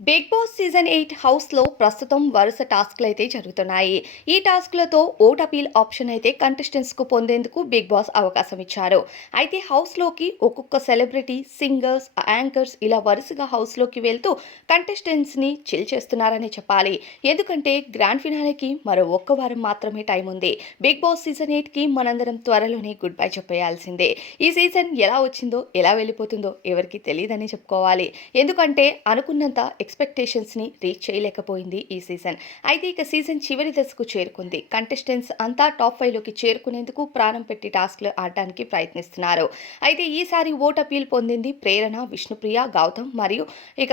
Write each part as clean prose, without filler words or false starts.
Big boss season 8 హౌస్లో ప్రస్తుతం వరుస టాస్క్లు అయితే జరుగుతున్నాయి. ఈ టాస్క్లతో ఓట్ అపీల్ ఆప్షన్ అయితే కంటెస్టెంట్స్కు పొందేందుకు బిగ్ బాస్ అవకాశం ఇచ్చారు. అయితే హౌస్లోకి ఒక్కొక్క సెలబ్రిటీ, సింగర్స్, యాంకర్స్ ఇలా వరుసగా హౌస్లోకి వెళ్తూ కంటెస్టెంట్స్ని చిల్ చేస్తున్నారని చెప్పాలి. ఎందుకంటే గ్రాండ్ ఫినాలేకి మరో ఒక్క వారం మాత్రమే టైం ఉంది. బిగ్ బాస్ సీజన్ 8కి మనందరం త్వరలోనే గుడ్ బై చెప్పేయాల్సిందే. ఈ సీజన్ ఎలా వచ్చిందో, ఎలా వెళ్ళిపోతుందో ఎవరికి తెలియదని చెప్పుకోవాలి. ఎందుకంటే అనుకున్నంత ఎక్స్‌పెక్టేషన్స్‌ని రీచ్ చేయలేకపోయింది ఈ సీజన్. అయితే ఇక సీజన్ చివరి దశకు చేరుకుంది. కంటెస్టెంట్స్ అంతా టాప్ 5లోకి చేరుకునేందుకు ప్రాణం పెట్టి టాస్క్‌లు ఆడడానికి ప్రయత్నిస్తున్నారు. అయితే ఈసారి ఓట్ అపీల్ పొందింది ప్రేరణ, విష్ణుప్రియ, గౌతమ్ మరియు ఇక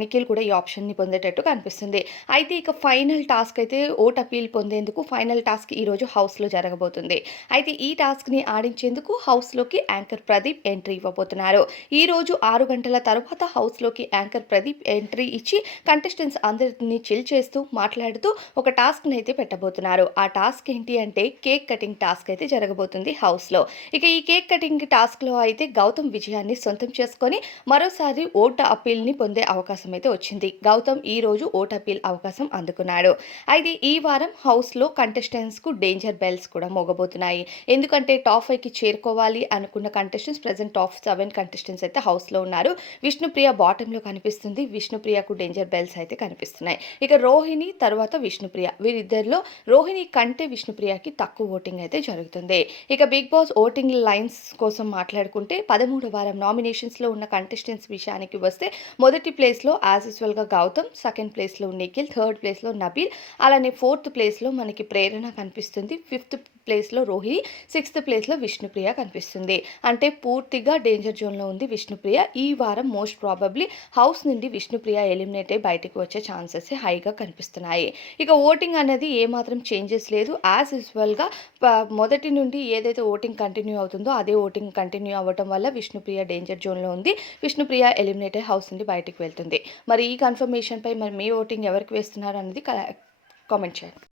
నిఖిల్ కూడా ఈ ఆప్షన్‌ని పొందేటట్టు కనిపిస్తుంది. అయితే ఇక ఫైనల్ టాస్క్ అయితే ఓట్ అపీల్ పొందేందుకు ఫైనల్ టాస్క్ ఈరోజు హౌస్‌లో జరగబోతుంది. అయితే ఈ టాస్క్‌ని ఆడించేందుకు హౌస్‌లోకి యాంకర్ ప్రదీప్ ఎంట్రీ ఇవ్వబోతున్నారు. ఈరోజు 6 గంటల తరువాత హౌస్‌లోకి యాంకర్ ప్రదీప్ ఎంట్రీ ఇచ్చి కంటెస్టెంట్స్ అందరిని చిల్ చేస్తూ, మాట్లాడుతూ ఒక టాస్క్‌ని అయితే పెట్టబోతున్నారు. ఆ టాస్క్ ఏంటి అంటే కేక్ కటింగ్ టాస్క్ అయితే జరగబోతుంది హౌస్‌లో. ఇక ఈ కేక్ కటింగ్ టాస్క్‌లో అయితే గౌతమ్ విజయాన్ని సొంతం చేసుకొని మరోసారి ఓట్ అపీల్‌ని పొందే అవకాశం అయితే వచ్చింది. గౌతమ్ ఈరోజు ఓట్ అపీల్ అవకాశం అందుకున్నాడు. అయితే ఈ వారం హౌస్‌లో కంటెస్టెంట్స్‌కు డేంజర్ బెల్స్ కూడా మోగబోతున్నాయి. ఎందుకంటే టాప్ 5కి చేరుకోవాలి అనుకున్న కంటెస్టెంట్స్ ప్రెజెంట్ టాప్ 7 కంటెస్టెంట్స్ అయితే హౌస్‌లో ఉన్నారు. విష్ణుప్రియ బాటంలో కనిపిస్తుంది. విష్ణుప్రియకు డేంజర్ బెల్స్ అయితే కనిపిస్తున్నాయి. ఇక రోహిణి తర్వాత విష్ణుప్రియ వీరిద్దరిలో రోహిణి కంటే విష్ణుప్రియకి తక్కువ ఓటింగ్ అయితే జరుగుతుంది. ఇక బిగ్ బాస్ ఓటింగ్ లైన్స్ కోసం మాట్లాడుకుంటే 13వ వారం నామినేషన్స్‌లో ఉన్న కంటెస్టెంట్స్ విషయానికి వస్తే మొదటి ప్లేస్‌లో యాజ్ యూజువల్‌గా గౌతమ్, సెకండ్ ప్లేస్‌లో నిఖిల్, థర్డ్ ప్లేస్‌లో నబీల్, అలానే ఫోర్త్ ప్లేస్‌లో మనకి ప్రేరణ కనిపిస్తుంది. ఫిఫ్త్ ప్లేస్‌లో రోహిణి, సిక్స్త్ ప్లేస్‌లో విష్ణుప్రియ కనిపిస్తుంది. అంటే పూర్తిగా డేంజర్ జోన్‌లో ఉంది విష్ణుప్రియ. ఈ వారం మోస్ట్ ప్రాబబ్లీ హౌస్ నుండి విష్ణుప్రియ ఎలిమినేట్ అయ్యి బయటకు వచ్చే ఛాన్సెస్ హైగా కనిపిస్తున్నాయి. ఇక ఓటింగ్ అనేది ఏమాత్రం చేంజెస్ లేదు. యాజ్ యూజువల్‌గా మొదటి నుండి ఏదైతే ఓటింగ్ కంటిన్యూ అవుతుందో అదే ఓటింగ్ కంటిన్యూ అవ్వటం వల్ల విష్ణుప్రియ డేంజర్ జోన్‌లో ఉంది. విష్ణుప్రియ ఎలిమినేట్ అయ్యి హౌస్ నుండి బయటకు వెళ్తుంది. మరి ఈ కన్ఫర్మేషన్‌పై మరి మీ ఓటింగ్ ఎవరికి వేస్తున్నారు అనేది కామెంట్ చేయండి.